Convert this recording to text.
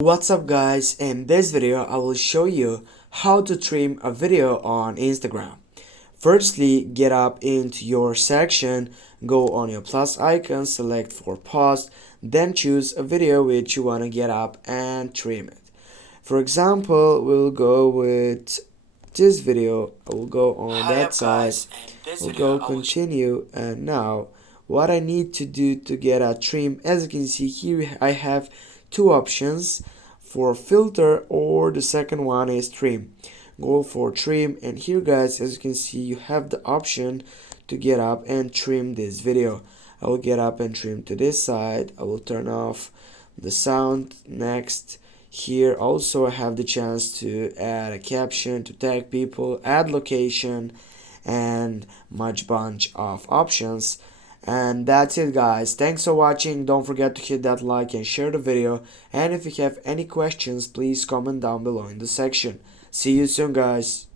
What's up guys, in this video I will show you how to trim a video on Instagram. Firstly, get up into your section, go on your plus icon, select for post, then choose a video which you want to get up and trim it. For example, we'll go with this video. I will go on that side, we'll go continue, and now what I need to do to get a trim, as you can see here I have two options for filter, or the second one is trim. Go for trim, and here guys, as you can see, you have the option to get up and trim this video. I will get up and trim to this side. I will turn off the sound. Next, here also I have the chance to add a caption, to tag people, add location, and much bunch of options. And that's it guys, thanks for watching. Don't forget to hit that like and share the video, and if you have any questions please comment down below in the section. See you soon guys.